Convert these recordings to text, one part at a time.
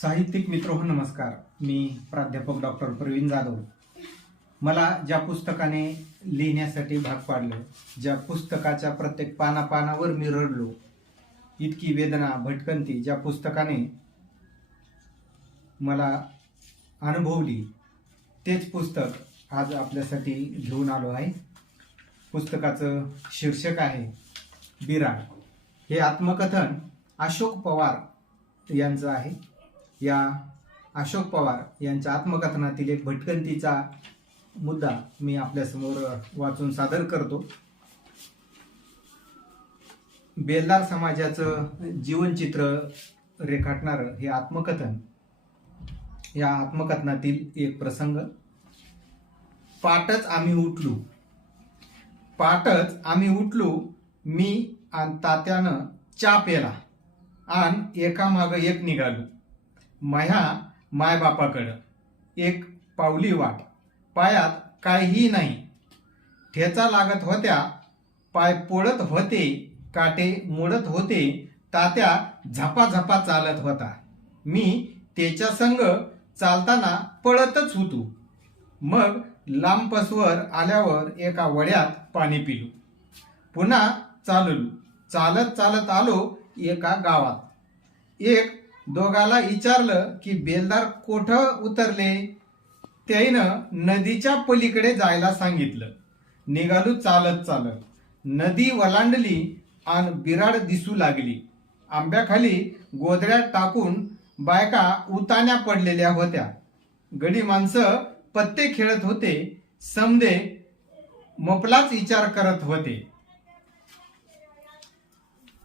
साहित्यिक मित्रहो नमस्कार. मी प्राध्यापक डॉक्टर प्रवीण जाधव. मला ज्या पुस्तकाने लिहिण्यासाठी भाग पाडलं, ज्या पुस्तकाच्या प्रत्येक पानापानावर मी रडलो, इतकी वेदना भटकंती ज्या पुस्तकाने मला अनुभवली, तेच पुस्तक आज आपल्यासाठी घेऊन आलो आहे. पुस्तकाचं शीर्षक आहे बिराड. हे आत्मकथन अशोक पवार यांचं आहे. या अशोक पवार यांच्या आत्मकथनातील एक भटकंतीचा मुद्दा मी आपल्यासमोर वाचून सादर करतो. बेलदार समाजाचं जीवनचित्र रेखाटणारं हे आत्मकथन. या आत्मकथनातील एक प्रसंग. पाटच आम्ही उठलो, मी आणि तात्यानं चा पेला आणि एकामागं एक निघालो. माझ्या मायबापाकडं एक पावली वाट, पायात काहीही नाही. ठेचा लागत होत्या, पाय पोळत होते, काटे मोडत होते. तात्या झपाझपा चालत होता, मी त्याच्या संग चालताना पळतच होतो. मग लांबपसवर आल्यावर एका वड्यात पाणी पिलो. पुन्हा चालत चालत आलो एका गावात. एक दोघाला विचारलं की बेलदार कोठं उतरले. त्याईनं नदीच्या पलीकडे जायला सांगितलं. निघालो चालत चालत. नदी वलांडली आणि बिराड दिसू लागली. आंब्याखाली गोधड्यात टाकून बायका उतान्या पडलेल्या होत्या. गडी माणसं पत्ते खेळत होते. समदे मपलाच विचार करत होते.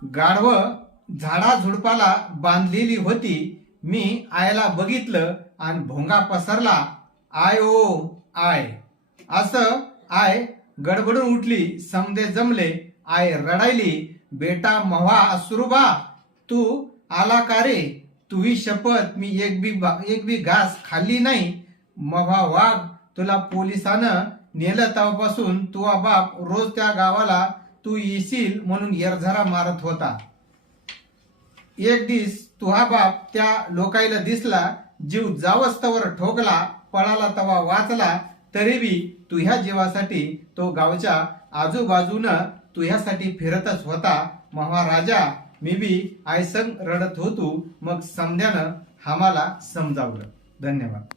गाढवं झाडाझुडपाला बांधलेली होती. मी आयला बघितलं आणि भोंगा पसरला. आय ओ आय असं. आय गडबडून उठली. समदे जमले. आय रडायली. बेटा मव्हा अश्रुबा, तू आला का रे? तुही शपथ मी एक बी घास खाल्ली नाही. मव्हा वाघ, तुला पोलिसानं नेलं तेव्हापासून तुझा बाप रोज त्या गावाला तू येशील म्हणून येरझारा मारत होता. एक दिस तुहा बाप त्या लोकायला दिसला. जीव जावस्तवर ठोकला, पळाला तवा वाचला. तरी बी तुह्या जीवासाठी तो गावच्या आजूबाजूनं तुह्यासाठी फिरतच होता. महाराजा, मी बी आयसंग रडत होतो. मग समध्यानं आम्हाला समजावलं. धन्यवाद.